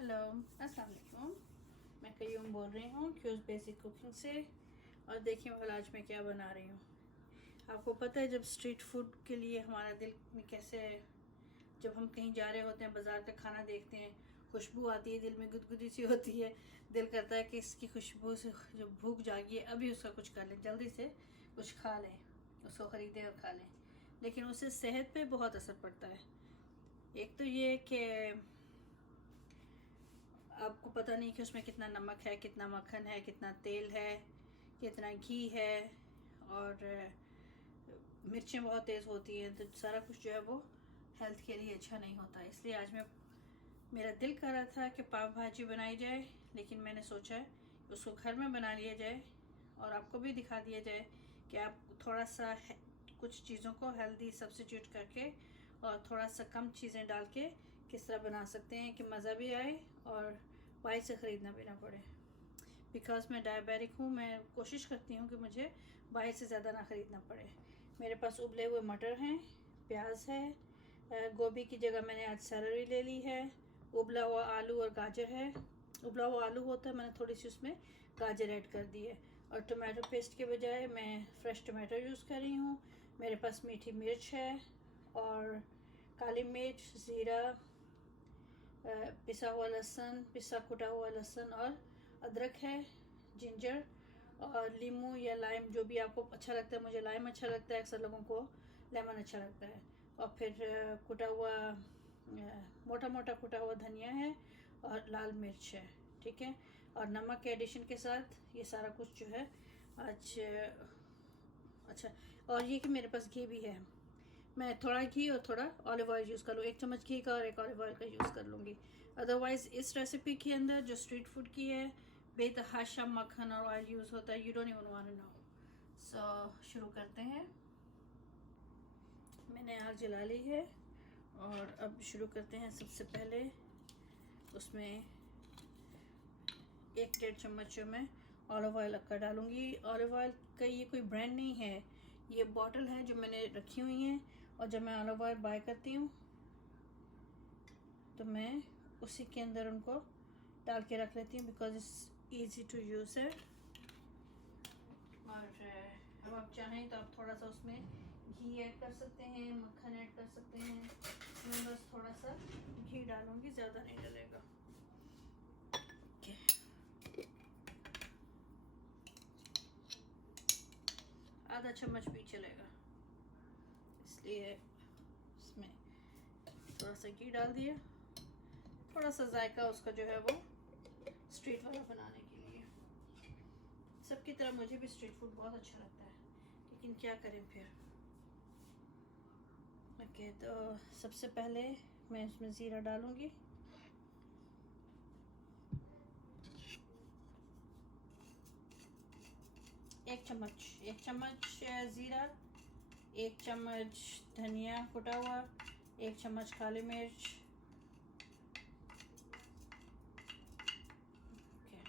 Hello, अस्सलाम वालेकुम। मैं कयूम बोल रही हूँ क्यूज बेसिक कुकिंग से। और देखिए वाला आज मैं क्या बना रही हूँ। आपको पता है जब स्ट्रीट फूड के लिए हमारा दिल में कैसे, जब हम कहीं जा रहे होते हैं, बाज़ार का खाना देखते हैं, खुशबू आती है, दिल में गुदगुदी सी होती है, दिल करता है कि इसकी खुशबू से जो भूख जागी है अभी उसका कुछ कर लें, जल्दी से कुछ खा लें, उसको ख़रीदें और खा लें। लेकिन उससे सेहत पे बहुत असर पड़ता है। एक तो ये कि आपको पता नहीं कि उसमें कितना नमक है, कितना मक्खन है, कितना तेल है, कितना घी है, और मिर्चें बहुत तेज़ होती हैं, तो सारा कुछ जो है वो हेल्थ के लिए अच्छा नहीं होता। इसलिए आज मेरा दिल कर रहा था कि पाव भाजी बनाई जाए, लेकिन मैंने सोचा है उसको घर में बना लिया जाए और आपको भी दिखा दिया जाए कि आप थोड़ा सा कुछ चीज़ों को हेल्दी सब्स्टिट्यूट करके और थोड़ा सा कम चीज़ें डाल के किस तरह बना सकते हैं कि मज़ा भी आए और बाहर से ख़रीदना भी ना पड़े। बिकॉज़ मैं डायबिटिक हूँ, मैं कोशिश करती हूँ कि मुझे बाहर से ज़्यादा ना ख़रीदना पड़े। मेरे पास उबले हुए मटर हैं, प्याज है, गोभी की जगह मैंने आज सेलरी ले ली है, उबला हुआ आलू और गाजर है। उबला हुआ आलू होता है, मैंने थोड़ी सी उसमें गाजर ऐड कर दी है, और टमाटो पेस्ट के बजाय मैं फ्रेश टमाटो यूज़ कर रही हूँ। मेरे पास मीठी मिर्च है और काली मिर्च, ज़ीरा, पिसा हुआ लहसुन, पिसा कुटा हुआ लहसुन और अदरक है, जिंजर और लीमू या लाइम, जो भी आपको अच्छा लगता है। मुझे लाइम अच्छा लगता है, अक्सर लोगों को लेमन अच्छा लगता है। और फिर कुटा हुआ मोटा मोटा कुटा हुआ धनिया है और लाल मिर्च है, ठीक है। और नमक के एडिशन के साथ ये सारा कुछ जो है आज अच्छा। और ये कि मेरे पास घी भी है, मैं थोड़ा घी और थोड़ा ऑलिव ऑयल यूज़ कर लूँ, 1 चम्मच घी का और 1 ऑलिव ऑयल का यूज़ कर लूँगी। अदरवाइज़ इस रेसिपी के अंदर जो स्ट्रीट फूड की है बेतहाशा मक्खन और ऑयल यूज़ होता है, you don't even want to know. So शुरू करते हैं। मैंने आग जला ली है और अब शुरू करते हैं। सबसे पहले उसमें 1-1.5 चम्मच जो मैं ऑलिव ऑयल का डालूँगी। ऑलिव ऑयल का ये कोई ब्रांड नहीं है, ये बॉटल है जो मैंने रखी हुई हैं, और जब मैं ऑलिव ऑयल बाय करती हूँ तो मैं उसी के अंदर उनको डाल के रख लेती हूँ, because it's easy to use है। और अब आप चाहें तो आप थोड़ा सा उसमें घी ऐड कर सकते हैं, मक्खन ऐड कर सकते हैं। मैं बस थोड़ा सा घी डालूँगी, ज़्यादा नहीं डलेगा। आधा चम्मच भी चलेगा, इसलिए इसमें थोड़ा सा घी डाल दिया, थोड़ा सा जायका उसका जो है वो स्ट्रीट वाला बनाने के लिए। सबकी तरह मुझे भी स्ट्रीट फूड बहुत अच्छा लगता है, लेकिन क्या करें फिर। ओके, तो सबसे पहले मैं इसमें ज़ीरा डालूँगी। एक चम्मच ज़ीरा, 1 चम्मच धनिया कुटा हुआ, 1 चम्मच काली मिर्च। ओके,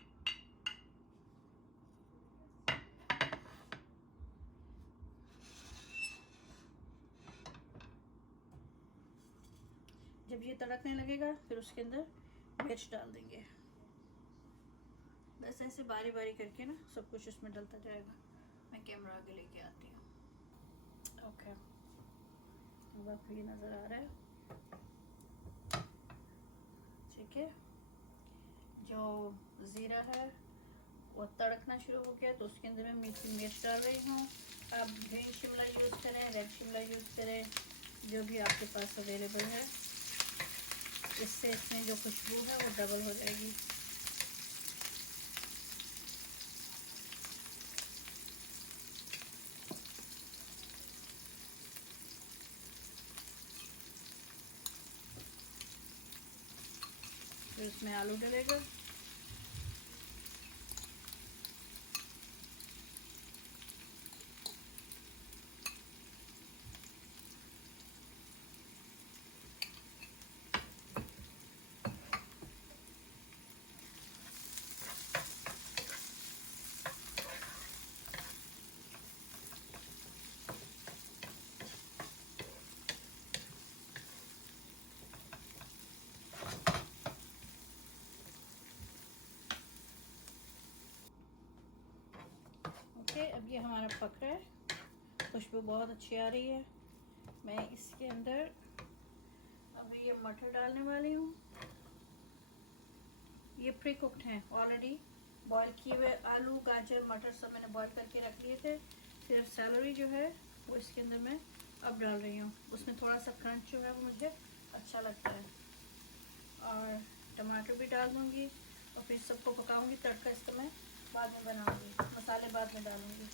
जब ये तड़कने लगेगा फिर उसके अंदर मिर्च डाल देंगे। बस ऐसे बारी बारी करके ना सब कुछ उसमें डलता जाएगा। मैं कैमरा आगे लेके आती हूँ। ओके, अब आपको ये नज़र आ रहा है, ठीक है। जो ज़ीरा है वो तड़कना शुरू हो गया, तो उसके अंदर मैं मीठी मिर्च डाल रही हूँ। आप ग्रीन शिमला यूज़ करें, रेड शिमला यूज़ करें, जो भी आपके पास अवेलेबल है। इससे इसमें जो खुशबू है वो डबल हो जाएगी। फिर इसमें आलू डलेगा। हमारा पक रहा है, खुशबू बहुत अच्छी आ रही है। मैं इसके अंदर अभी ये मटर डालने वाली हूँ। ये प्री कुक्ड हैं ऑलरेडी, बॉईल किए हुए आलू गाजर मटर सब मैंने बॉईल करके रख लिए थे। फिर सैलरी जो है वो इसके अंदर मैं अब डाल रही हूँ। उसमें थोड़ा सा क्रंच जो है वो मुझे अच्छा लगता है। और टमाटर भी डाल दूँगी और फिर सबको पकाऊंगी। तड़का इसका मैं बाद में बनाऊंगी, मसाले बाद में डालूंगी।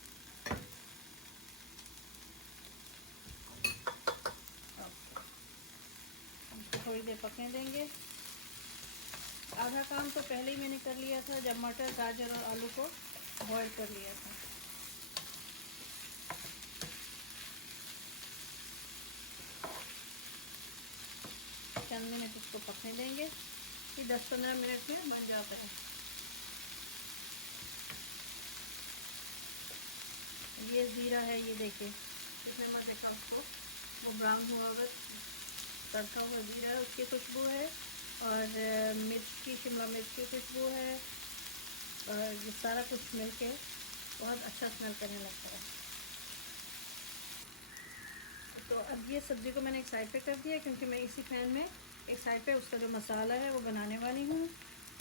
इसको थोड़ी देर पकने देंगे। आधा काम तो पहले ही मैंने कर लिया था जब मटर गाजर और आलू को बॉईल कर लिया था। चंद मिनट इसको पकने देंगे, ये 10-15 मिनट में बन जाता है। ये ज़ीरा है, ये देखिए इसमें मैं देखा उसको वो ब्राउन हुआ हुआ तड़का हुआ ज़ीरा है, उसकी खुशबू है। और मिर्च की, शिमला मिर्च की खुशबू है। और ये सारा कुछ मिलके बहुत अच्छा स्मेल करने लगता है। तो अब ये सब्ज़ी को मैंने एक साइड पे कर दिया, क्योंकि मैं इसी पैन में एक साइड पे उसका जो मसाला है वो बनाने वाली हूँ।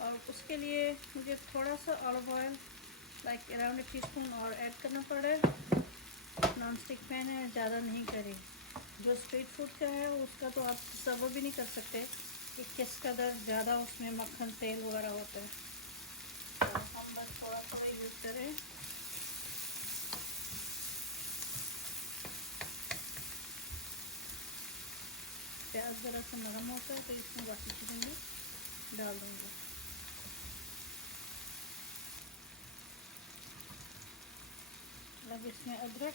और उसके लिए मुझे थोड़ा सा olive oil like around 1 teaspoon और ऐड करना पड़ रहा है। नॉन स्टिक पैन है, ज़्यादा नहीं करें। जो स्ट्रीट फूड का है उसका तो आप तसव्वुर भी नहीं कर सकते कि किस कदर ज़्यादा उसमें मक्खन तेल वगैरह होता है। तो हम बस थोड़ा थोड़ा यूज़ करें। प्याज ज़रा सा नरम होता है तो इसमें बाकी चीज़ें मैं डाल दूँगी। अब इसमें अदरक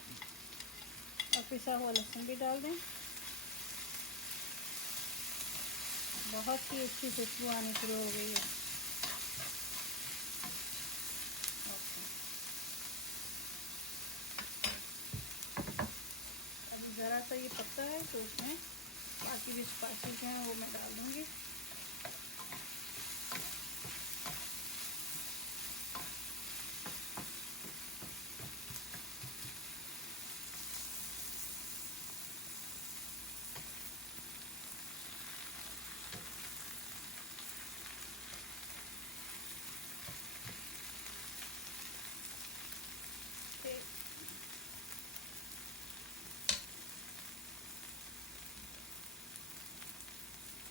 और पिसा हुआ लहसुन भी डाल दें। बहुत ही अच्छी खुशबू आनी शुरू हो गई है। अभी ज़रा सा ये पकता है तो उसमें बाकी भी स्पाइसेस हैं वो मैं डाल दूँगी।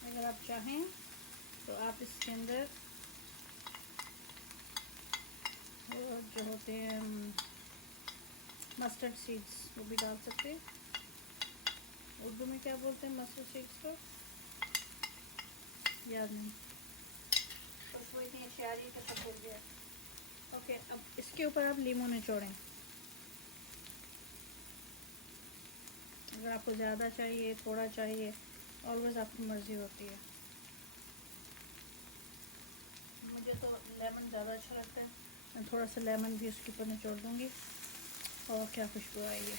अगर आप चाहें तो आप इसके अंदर जो होते हैं मस्टर्ड सीड्स वो भी डाल सकते हैं। उर्दू में क्या बोलते हैं मस्टर्ड सीड्स को, याद नहीं, बस वो इतनी अच्छी आ रही है कि सब भूल गया। ओके, अब इसके ऊपर आप लीमू निचोड़ें। अगर आपको ज़्यादा चाहिए थोड़ा चाहिए, ऑलवेज आपकी मर्ज़ी होती है। मुझे तो लेमन ज़्यादा अच्छा लगता है, मैं थोड़ा सा लेमन भी उसके ऊपर निचोड़ दूँगी। और क्या खुशबू आई है।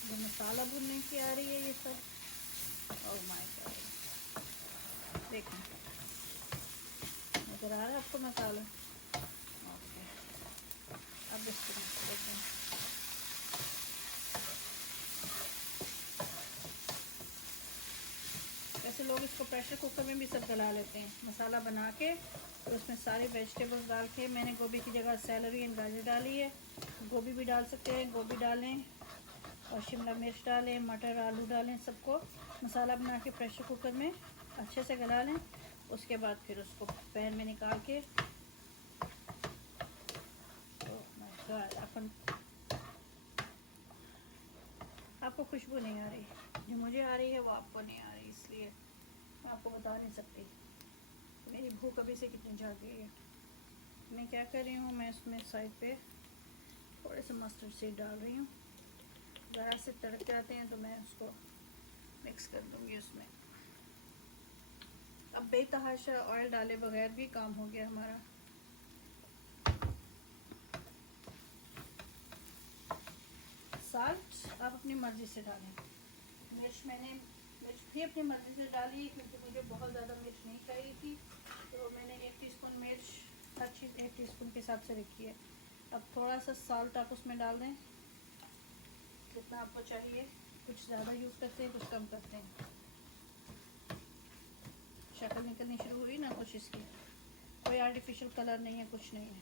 जो मसाला भूनने की आ रही है ये सब, ओह माय गॉड, देखें नज़र आ रहा है आपको मसाला। ओके, अब इसको मिक्स कर दें। वैसे लोग इसको प्रेशर कुकर में भी सब गला लेते हैं, मसाला बना के तो उसमें सारे वेजिटेबल्स डाल के। मैंने गोभी की जगह सैलरी एंड गाजर डाली है। गोभी भी डाल सकते हैं, गोभी डालें और शिमला मिर्च डालें, मटर आलू डालें, सबको मसाला बना के प्रेशर कुकर में अच्छे से गला लें। उसके बाद फिर उसको पैन में निकाल के, अपन आपको खुशबू नहीं आ रही, जो मुझे आ रही है वो आपको नहीं आ रही, इसलिए मैं आपको बता नहीं सकती मेरी भूख अभी से कितनी जाग गई है। मैं क्या कर रही हूँ, मैं इसमें साइड पे थोड़े से मस्टर्ड सीड डाल रही हूँ। ज़रा से तड़क जाते हैं तो मैं उसको मिक्स कर दूँगी उसमें। अब बेतहाशा ऑयल डाले बगैर भी काम हो गया हमारा। साल्ट आप अपनी मर्ज़ी से डालें। मिर्च मैंने मिर्च भी अपनी मर्ज़ी से डाली क्योंकि मुझे बहुत ज़्यादा मिर्च नहीं चाहिए थी, तो मैंने 1 टीस्पून मिर्च, हर चीज़ 1 टीस्पून के हिसाब से रखी है। अब थोड़ा सा साल्ट आप उसमें डाल दें जितना आपको चाहिए, कुछ ज़्यादा यूज़ करते हैं कुछ कम करते हैं। शक्ल निकलनी शुरू हुई ना कुछ इसकी, कोई आर्टिफिशियल कलर नहीं है, कुछ नहीं है,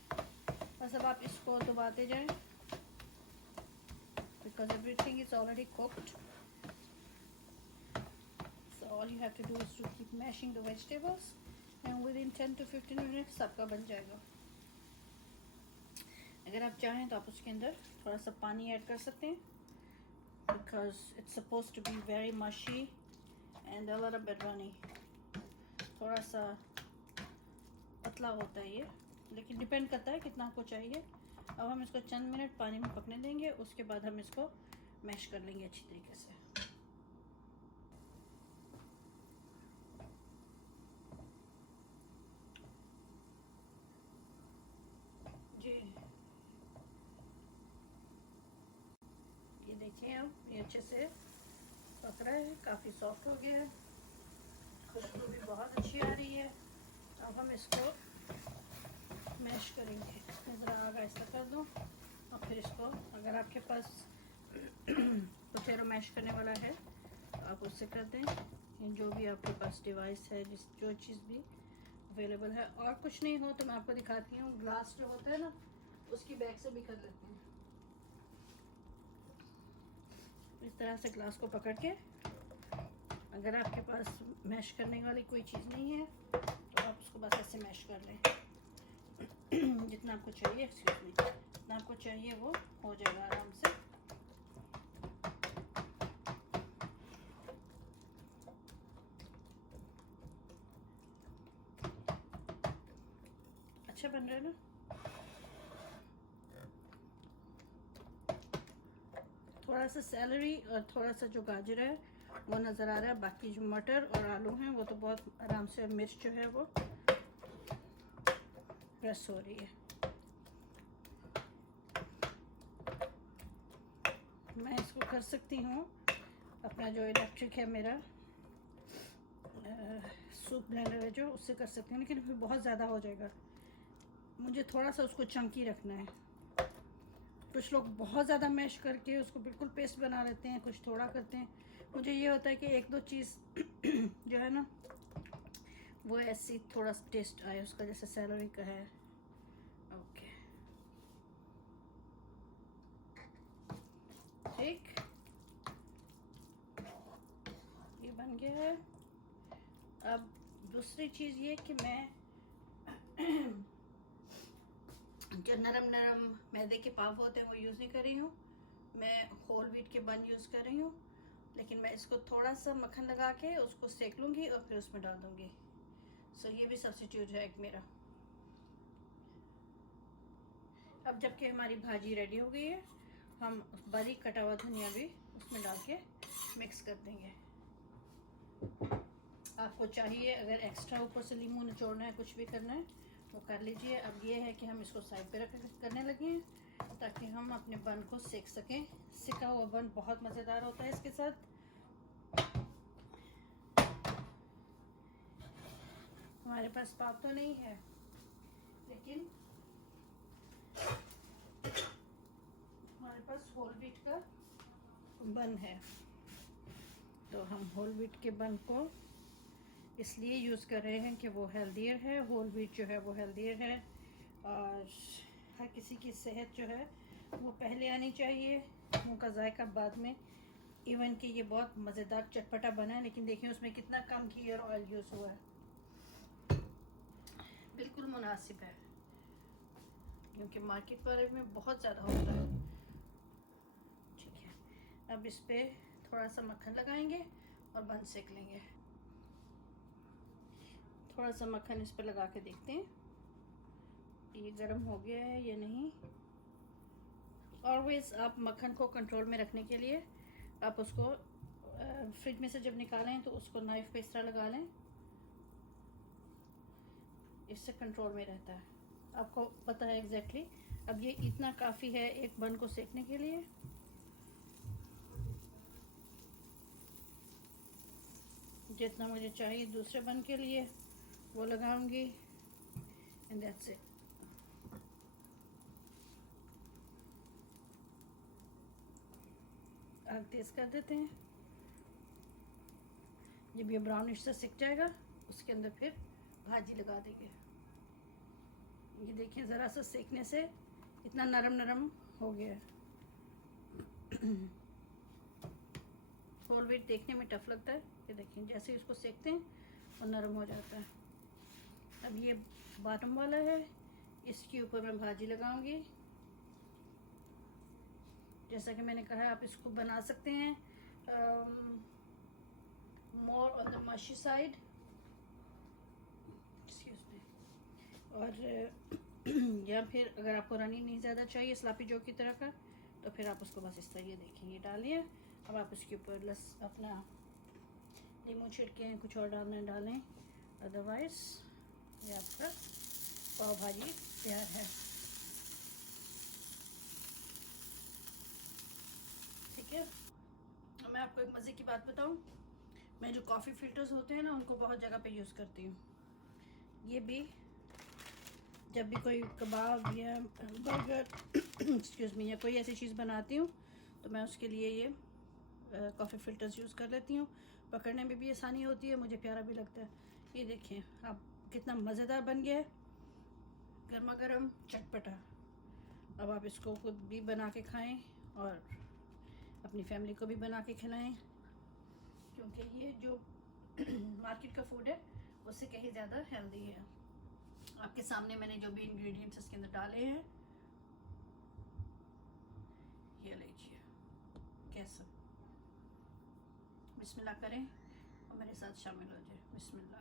बस अब आप इसको दबाते जाएं because everything is already cooked. So all you have to do is to keep mashing the vegetables and within 10 to 15 minutes आपका बन जाएगा। अगर आप चाहें तो आप उसके अंदर थोड़ा सा पानी ऐड कर सकते हैं because it's supposed to be very mushy and a little bit runny, थोड़ा सा पतला होता है ये, लेकिन डिपेंड करता है कितना आपको चाहिए। अब हम इसको चंद मिनट पानी में पकने देंगे, उसके बाद हम इसको मैश कर लेंगे अच्छी तरीके से। जी ये देखिए, अब ये अच्छे से पक रहा है, काफ़ी सॉफ्ट हो गया है, खुशबू भी बहुत अच्छी आ रही है। अब हम इसको मैश करेंगे, इसमें ज़रा आग ऐसा कर दूँ और फिर इसको, अगर आपके पास पोटैटो मैश करने वाला है तो आप उससे कर दें, जो भी आपके पास डिवाइस है, जो चीज़ भी अवेलेबल है। और कुछ नहीं हो तो मैं आपको दिखाती हूँ, ग्लास जो होता है ना उसकी बैग से भी कर लेते हैं। इस तरह से ग्लास को पकड़ के, अगर आपके पास मैश करने वाली कोई चीज़ नहीं है तो आप उसको बस ऐसे मैश कर लें जितना आपको चाहिए, एक्सक्यूज मी, जितना आपको चाहिए वो हो जाएगा आराम से। अच्छा बन रहा है ना। थोड़ा सा सेलरी और थोड़ा सा जो गाजर है वो नज़र आ रहा है, बाकी जो मटर और आलू हैं वो तो बहुत आराम से, मिर्च जो है वो रस हो रही है। मैं इसको कर सकती हूँ, अपना जो इलेक्ट्रिक है मेरा सूप ब्लेंडर है जो, उससे कर सकती हूँ, लेकिन फिर बहुत ज़्यादा हो जाएगा। मुझे थोड़ा सा उसको चंकी रखना है। कुछ लोग बहुत ज़्यादा मैश करके उसको बिल्कुल पेस्ट बना लेते हैं, कुछ थोड़ा करते हैं। मुझे ये होता है कि 1-2 चीज़ जो है ना वो ऐसी थोड़ा टेस्ट आए उसका, जैसे सेलरी का है। ओके ठीक, ये बन गया है। अब दूसरी चीज़ ये कि मैं जो नरम नरम मैदे के पाव होते हैं वो यूज़ नहीं कर रही हूँ, मैं होल व्हीट के बन यूज़ कर रही हूँ, लेकिन मैं इसको थोड़ा सा मक्खन लगा के उसको सेक लूँगी और फिर उसमें डाल दूँगी। सो ये भी सब्स्टिट्यूट है एक मेरा। अब जबकि हमारी भाजी रेडी हो गई है, हम बारीक कटा हुआ धनिया भी उसमें डाल के मिक्स कर देंगे। आपको चाहिए अगर एक्स्ट्रा ऊपर से लीमू निचोड़ना है, कुछ भी करना है वो कर लीजिए। अब ये है कि हम इसको साइड पे रख करने लगे हैं ताकि हम अपने बन को सेक सकें। सिका हुआ बन बहुत मज़ेदार होता है इसके साथ। हमारे पास पाव तो नहीं है, लेकिन हमारे पास होल व्हीट का बन है, तो हम होल व्हीट के बन को इसलिए यूज़ कर रहे हैं कि वो हेल्दियर है। होल व्हीट जो है वो हेल्दियर है और हर किसी की सेहत जो है वो पहले आनी चाहिए, उनका जायका बाद में। इवन कि ये बहुत मज़ेदार चटपटा बना है, लेकिन देखिए उसमें कितना कम घी और ऑयल यूज़ हुआ है, बिल्कुल मुनासिब है, क्योंकि मार्केट वाले में बहुत ज़्यादा होता है। ठीक है, अब इस पर थोड़ा सा मक्खन लगाएंगे और बन सेक लेंगे। थोड़ा सा मक्खन इस पर लगा के देखते हैं ये गर्म हो गया है या नहीं। ऑलवेज़ आप मक्खन को कंट्रोल में रखने के लिए आप उसको फ्रिज में से जब निकालें तो उसको नाइफ पे इस तरह लगा लें, इससे कंट्रोल में रहता है, आपको पता है एग्जैक्टली। अब ये इतना काफ़ी है एक बन को सेकने के लिए। जितना मुझे चाहिए दूसरे बन के लिए वो लगाऊंगी एंड दैट्स इट। आग तेज कर देते हैं। जब ये ब्राउनिश सा सिक जाएगा उसके अंदर फिर भाजी लगा देंगे। ये देखिए ज़रा सा सेकने से इतना नरम नरम हो गया है। होल व्हीट देखने में टफ लगता है, ये देखिए जैसे ही इसको सेकते हैं वो नरम हो जाता है। अब ये बॉटम वाला है, इसके ऊपर मैं भाजी लगाऊंगी। जैसा कि मैंने कहा आप इसको बना सकते हैं मोर ऑन द मशी साइड, और या फिर अगर आपको रनी नहीं ज़्यादा चाहिए स्लापी जो की तरह का, तो फिर आप उसको बस इस तरह ये देखिए ये डालिए। अब आप इसके ऊपर अपना नींबू छिड़के कुछ और डालना डालें, अदरवाइज ये आपका पाव भाजी तैयार है। ठीक है, मैं आपको एक मज़े की बात बताऊं, मैं जो कॉफ़ी फिल्टर्स होते हैं ना उनको बहुत जगह पे यूज़ करती हूँ। ये भी जब भी कोई कबाब या बर्गर एक्सक्यूज़ मी या कोई ऐसी चीज़ बनाती हूँ तो मैं उसके लिए ये कॉफ़ी फिल्टर्स यूज़ कर लेती हूँ। पकड़ने में भी आसानी होती है, मुझे प्यारा भी लगता है। ये देखिए अब कितना मज़ेदार बन गया है, गर्मा गर्म चटपटा। अब आप इसको खुद भी बना के खाएं और अपनी फैमिली को भी बना के खिलाएं, क्योंकि ये जो मार्केट का फूड है उससे कहीं ज़्यादा हेल्दी है। आपके सामने मैंने जो भी इंग्रेडिएंट्स इसके अंदर डाले हैं, ये लीजिए कैसा। बिस्मिल्लाह करें और मेरे साथ शामिल हो जाए। बिस्मिल्लाह।